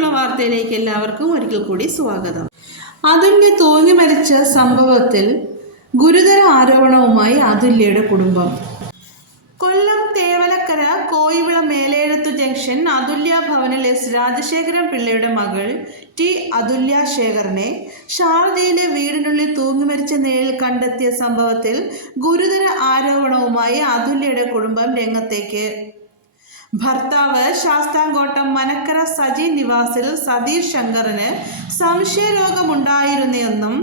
ഇന്നത്തുള്ള വാർത്തയിലേക്ക് എല്ലാവർക്കും ഒരിക്കൽ കൂടി സ്വാഗതം. അതുല്യ തോന്നി മരിച്ച സംഭവത്തിൽ ഗുരുതര ആരോപണവുമായി അതുല്യയുടെ കുടുംബം. കൊല്ലം തേവലക്കര കോയിവിള മേലേഴത്ത് ജംഗ്ഷൻ അതുല്യ ഭവനിൽ എസ് രാജശേഖരൻ പിള്ളയുടെ മകൾ ടി അതുല്യ ശേഖറിനെ ഷാർജയിലെ വീടിനുള്ളിൽ തൂങ്ങി മരിച്ച നിലയിൽ കണ്ടെത്തിയ സംഭവത്തിൽ ഗുരുതര ആരോപണവുമായി അതുല്യയുടെ കുടുംബം രംഗത്തേക്ക്. ഭർത്താവ് ശാസ്താംകോട്ടം മനക്കര സജി നിവാസിൽ സതീഷ് ശങ്കറിന് സംശയരോഗമുണ്ടായിരുന്നെന്നും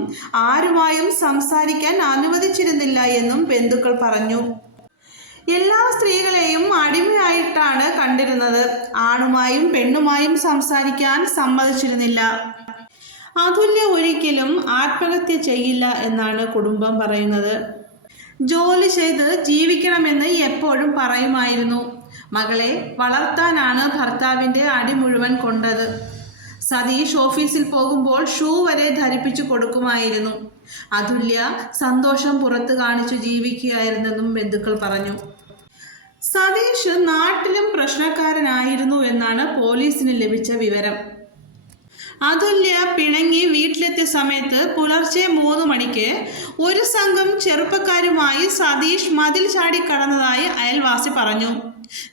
ആരുമായും സംസാരിക്കാൻ അനുവദിച്ചിരുന്നില്ല എന്നും ബന്ധുക്കൾ പറഞ്ഞു. എല്ലാ സ്ത്രീകളെയും അടിമയായിട്ടാണ് കണ്ടിരുന്നത്. ആണുമായും പെണ്ണുമായും സംസാരിക്കാൻ സമ്മതിച്ചിരുന്നില്ല. അതുല്യ ഒരിക്കലും ആത്മഹത്യ ചെയ്യില്ല എന്നാണ് കുടുംബം പറയുന്നത്. ജോലി ചെയ്ത് ജീവിക്കണമെന്ന് എപ്പോഴും പറയുമായിരുന്നു. മകളെ വളർത്താനാണ് ഭർത്താവിന്റെ അടി മുഴുവൻ കൊണ്ടത്. സതീഷ് ഓഫീസിൽ പോകുമ്പോൾ ഷൂ വരെ ധരിപ്പിച്ചു കൊടുക്കുമായിരുന്നു. അതുല്യ സന്തോഷം പുറത്തു കാണിച്ചു ജീവിക്കുകയായിരുന്നെന്നും ബന്ധുക്കൾ പറഞ്ഞു. സതീഷ് നാട്ടിലും പ്രശ്നക്കാരനായിരുന്നു എന്നാണ് പോലീസിന് ലഭിച്ച വിവരം. അതുല്യ പിണങ്ങി വീട്ടിലെത്തിയ സമയത്ത് പുലർച്ചെ മൂന്ന് മണിക്ക് ഒരു സംഘം ചെറുപ്പക്കാരുമായി സതീഷ് മതിൽ ചാടി കടന്നതായി അയൽവാസി പറഞ്ഞു.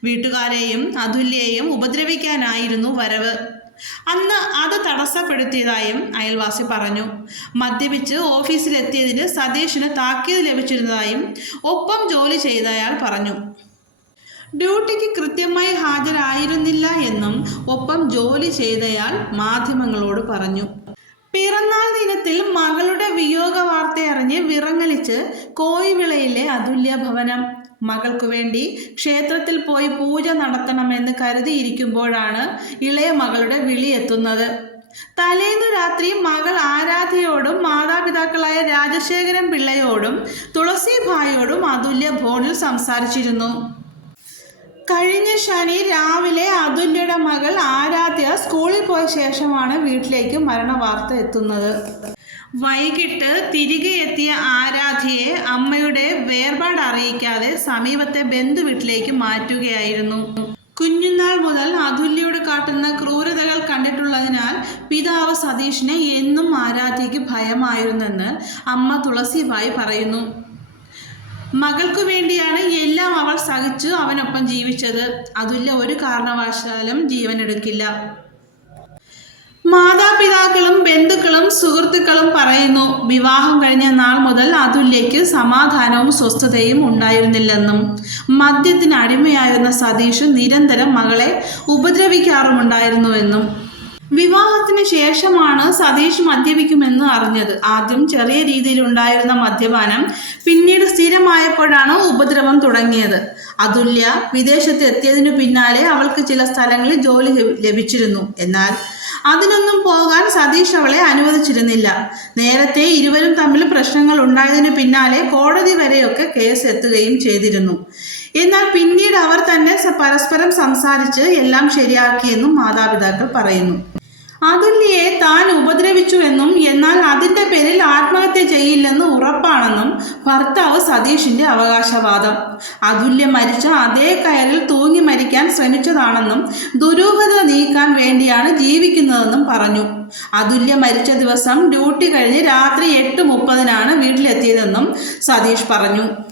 വീട്ടുകാരെയും അതുല്യയെയും ഉപദ്രവിക്കാനായിരുന്നു വരവ്. അന്ന് അത് തടസ്സപ്പെടുത്തിയതായും അയൽവാസി പറഞ്ഞു. മദ്യപിച്ച് ഓഫീസിലെത്തിയതിന് സതീഷിന് താക്കീത് ലഭിച്ചിരുന്നതായും ഒപ്പം ജോലി ചെയ്തയാൾ പറഞ്ഞു. ഡ്യൂട്ടിക്ക് കൃത്യമായി ഹാജരായിരുന്നില്ല എന്നും ഒപ്പം ജോലി ചെയ്തയാൾ മാധ്യമങ്ങളോട് പറഞ്ഞു. പിറന്നാൾ ദിനത്തിൽ മകളുടെ വിയോഗ വാർത്തയറിഞ്ഞ് വിറങ്ങലിച്ച് കോയിവിളയിലെ അതുല്യ ഭവനം. മകൾക്കു വേണ്ടി ക്ഷേത്രത്തിൽ പോയി പൂജ നടത്തണമെന്ന് കരുതിയിരിക്കുമ്പോഴാണ് ഇളയ മകളുടെ വിളി എത്തുന്നത്. തലേന്നു രാത്രി മകൾ ആരാധ്യയോടും മാതാപിതാക്കളായ രാജശേഖരൻ പിള്ളയോടും തുളസിഭായോടും അതുല്യ ഫോണിൽ സംസാരിച്ചിരുന്നു. കഴിഞ്ഞ ശനി രാവിലെ അതുല്യയുടെ മകൾ ആരാധ്യ സ്കൂളിൽ പോയ ശേഷമാണ് വീട്ടിലേക്ക് മരണവാർത്ത എത്തുന്നത്. വൈകിട്ട് തിരികെ എത്തിയ ആരാധ്യയെ അമ്മയുടെ വേർപാട് അറിയിക്കാതെ സമീപത്തെ ബന്ധു വീട്ടിലേക്ക് മാറ്റുകയായിരുന്നു. കുഞ്ഞുനാൾ മുതൽ അതുല്യയോട് കാട്ടുന്ന ക്രൂരതകൾ കണ്ടിട്ടുള്ളതിനാൽ പിതാവ് സതീഷിനെ എന്നും ആരാധ്യയ്ക്ക് ഭയമായിരുന്നെന്ന് അമ്മ തുളസിബായി പറയുന്നു. മകൾക്കു വേണ്ടിയാണ് എല്ലാം അവൾ സഹിച്ചു അവനൊപ്പം ജീവിച്ചത്. അതില്ല ഒരു കാരണവശാലും ജീവനെടുക്കില്ല മാതാപിതാക്കളും ബന്ധുക്കളും സുഹൃത്തുക്കളും പറയുന്നു വിവാഹം കഴിഞ്ഞ നാൾ മുതൽ അതുല്യയ്ക്ക് സമാധാനവും സ്വസ്ഥതയും ഉണ്ടായിരുന്നില്ലെന്നും മദ്യത്തിന് അടിമയായിരുന്ന സതീഷ് നിരന്തരം മകളെ ഉപദ്രവിക്കാറുമുണ്ടായിരുന്നുവെന്നും വിവാഹത്തിന് ശേഷമാണ് സതീഷ് മദ്യപിക്കുമെന്ന് അറിഞ്ഞത്. ആദ്യം ചെറിയ രീതിയിൽ ഉണ്ടായിരുന്ന മദ്യപാനം പിന്നീട് സ്ഥിരമായപ്പോഴാണ് ഉപദ്രവം തുടങ്ങിയത്. അതുല്യ വിദേശത്ത് എത്തിയതിനു പിന്നാലെ അവൾക്ക് ചില സ്ഥലങ്ങളിൽ ജോലി ലഭിച്ചിരുന്നു. എന്നാൽ അതിനൊന്നും പോകാൻ സതീഷ് അവളെ അനുവദിച്ചിരുന്നില്ല. നേരത്തെ ഇരുവരും തമ്മിൽ പ്രശ്നങ്ങൾ ഉണ്ടായതിനു പിന്നാലെ കോടതി വരെയൊക്കെ കേസ് എത്തുകയും ചെയ്തിരുന്നു. എന്നാൽ പിന്നീട് അവർ തന്നെ പരസ്പരം സംസാരിച്ച് എല്ലാം ശരിയാക്കിയെന്നും മാതാപിതാക്കൾ പറയുന്നു. അതുല്യയെ താൻ ഉപദ്രവിച്ചു എന്നും എന്നാൽ അതിന്റെ പേരിൽ ആത്മഹത്യ ചെയ്യില്ലെന്ന് ഉറപ്പാണെന്നും ഭർത്താവ് സതീഷിന്റെ അവകാശവാദം. അതുല്യ മരിച്ച അതേ കയറിൽ തൂങ്ങി മരിക്കാൻ ശ്രമിച്ചതാണെന്നും ദുരൂഹത നീക്കാൻ വേണ്ടിയാണ് ജീവിക്കുന്നതെന്നും പറഞ്ഞു. അതുല്യ മരിച്ച ദിവസം ഡ്യൂട്ടി കഴിഞ്ഞ് രാത്രി എട്ട് മുപ്പതിനാണ് വീട്ടിലെത്തിയതെന്നും സതീഷ് പറഞ്ഞു.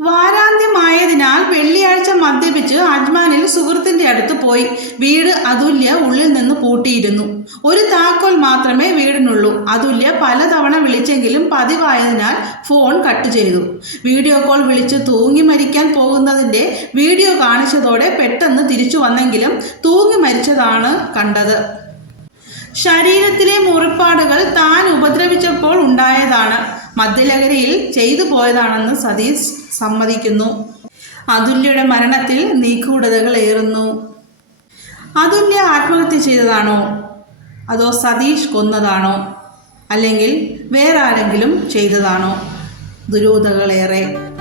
വാരാന്ത്യമായതിനാൽ വെള്ളിയാഴ്ച മദ്യപിച്ച് അജ്മാനിൽ സുഹൃത്തിന്റെ അടുത്ത് പോയി. വീട് അതുല്യ ഉള്ളിൽ നിന്ന് പൂട്ടിയിരുന്നു. ഒരു താക്കോൽ മാത്രമേ വീടിനുള്ളൂ. അതുല്യ പലതവണ വിളിച്ചെങ്കിലും പതിവായതിനാൽ ഫോൺ കട്ട് ചെയ്തു. വീഡിയോ കോൾ വിളിച്ച് തൂങ്ങി മരിക്കാൻ പോകുന്നതിന്റെ വീഡിയോ കാണിച്ചതോടെ പെട്ടെന്ന് തിരിച്ചു വന്നെങ്കിലും തൂങ്ങി മരിച്ചതാണ് കണ്ടത്. ശരീരത്തിലെ മുറിപ്പാടുകൾ താൻ ഉപദ്രവിച്ചപ്പോൾ ഉണ്ടായതാണ്. മദ്യലഹരിയിൽ ചെയ്തു പോയതാണെന്ന് സതീഷ് സമ്മതിക്കുന്നു. അതുല്യയുടെ മരണത്തിൽ നീക്കൂടതകൾ ഏറുന്നു. അതുല്യ ആത്മഹത്യ ചെയ്തതാണോ? അതോ സതീഷ് കൊന്നതാണോ? അല്ലെങ്കിൽ വേറാരെങ്കിലും ചെയ്തതാണോ? ദുരൂഹതകളേറെ.